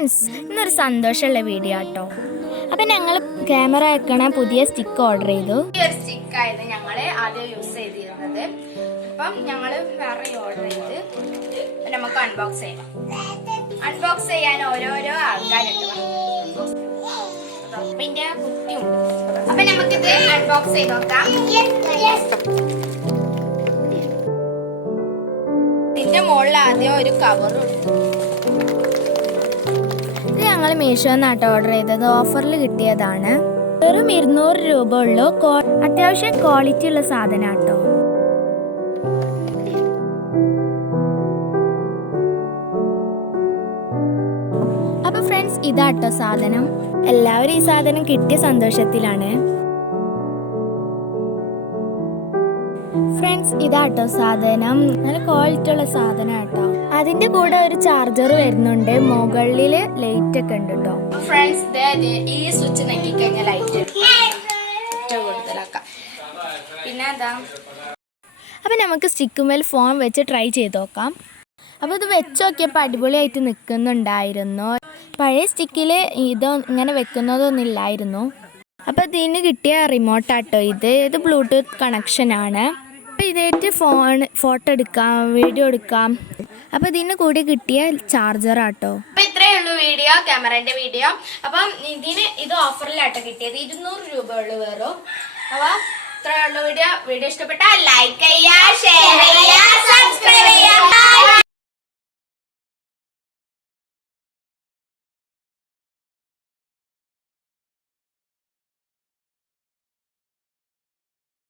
Friends, ഇന്നൊരു സന്തോഷമുള്ള video കേട്ടോ. അപ്പം ഞങ്ങൾ ക്യാമറ വെക്കണ പുതിയ സ്റ്റിക്ക് ഓർഡർ ചെയ്തു. ഈ ഒരു സ്റ്റിക്കായിരുന്നു ഞങ്ങൾ ആദ്യം യൂസ് ചെയ്തിരുന്നത്. ഇപ്പം ഞങ്ങൾ വേറെ ഓർഡർ ചെയ്ത് നമുക്ക് അൺബോക്സ് ചെയ്യാം. അൺബോക്സ് ചെയ്യാൻ ഓരോരോ ആൾക്കാരുണ്ട്. പിന്നെ കുട്ടിയുണ്ട്. അപ്പൊ നമുക്കിത് അൺബോക്സ് ചെയ്ത് നോക്കാം. ഇതിന്റെ മുകളിൽ ആദ്യം ഒരു കവറും ഇത് ഞങ്ങൾ മീഷോന്നാട്ടോ ഓർഡർ ചെയ്തത്. ഓഫറിൽ കിട്ടിയതാണ്. വെറും 200 രൂപ ഉള്ളൂ. അത്യാവശ്യം ക്വാളിറ്റി ഉള്ള സാധനം കേട്ടോ. അപ്പൊ ഫ്രണ്ട്സ്, ഇതാട്ടോ സാധനം. എല്ലാവരും ഈ സാധനം കിട്ടിയ സന്തോഷത്തിലാണ്. ഫ്രണ്ട്സ്, ഇതാട്ടോ സാധനം. നല്ല ക്വാളിറ്റി ഉള്ള സാധനം കേട്ടോ. അതിന്റെ കൂടെ ഒരു ചാർജർ വരുന്നുണ്ട്. മുകളിൽ ലൈറ്റ് ഒക്കെ ഉണ്ട് കേട്ടോ. ഫ്രണ്ട്സ്, ഈ സ്വിച്ച് നെക്കി കഴിഞ്ഞാൽ ലൈറ്റ് കൂടുതലാക്കാം. പിന്നെ എന്താ, അപ്പം നമുക്ക് സ്റ്റിക്കുമേൽ ഫോൺ വെച്ച് ട്രൈ ചെയ്ത് നോക്കാം. അപ്പോൾ ഇത് വെച്ച് നോക്കിയപ്പോൾ അടിപൊളിയായിട്ട് നിൽക്കുന്നുണ്ടായിരുന്നു. പഴയ സ്റ്റിക്കിൽ ഇങ്ങനെ വെക്കുന്നതൊന്നും ഇല്ലായിരുന്നു. അപ്പോൾ ഇതിന് കിട്ടിയ റിമോട്ടാട്ടോ ഇത് ബ്ലൂടൂത്ത് കണക്ഷനാണ്. അപ്പോൾ ഇതായിട്ട് ഫോട്ടോ എടുക്കാം, വീഡിയോ എടുക്കാം. അപ്പോൾ ഇതിന് കൂടി കിട്ടിയ ചാർജറാട്ടോ. അപ്പൊ ഇത്രയേ ഉള്ളൂ വീഡിയോ, ക്യാമറന്റെ വീഡിയോ. അപ്പം ഇത് ഓഫറിലാട്ടോ കിട്ടിയത്. 200 രൂപ ഉള്ളു വേറും. അപ്പൊ ഇത്രയേ ഉള്ളൂ വീഡിയോ. വീഡിയോ ഇഷ്ടപ്പെട്ടാൽ ലൈക്ക് ചെയ്യുക, ഷെയർ ചെയ്യുക, സബ്സ്ക്രൈബ്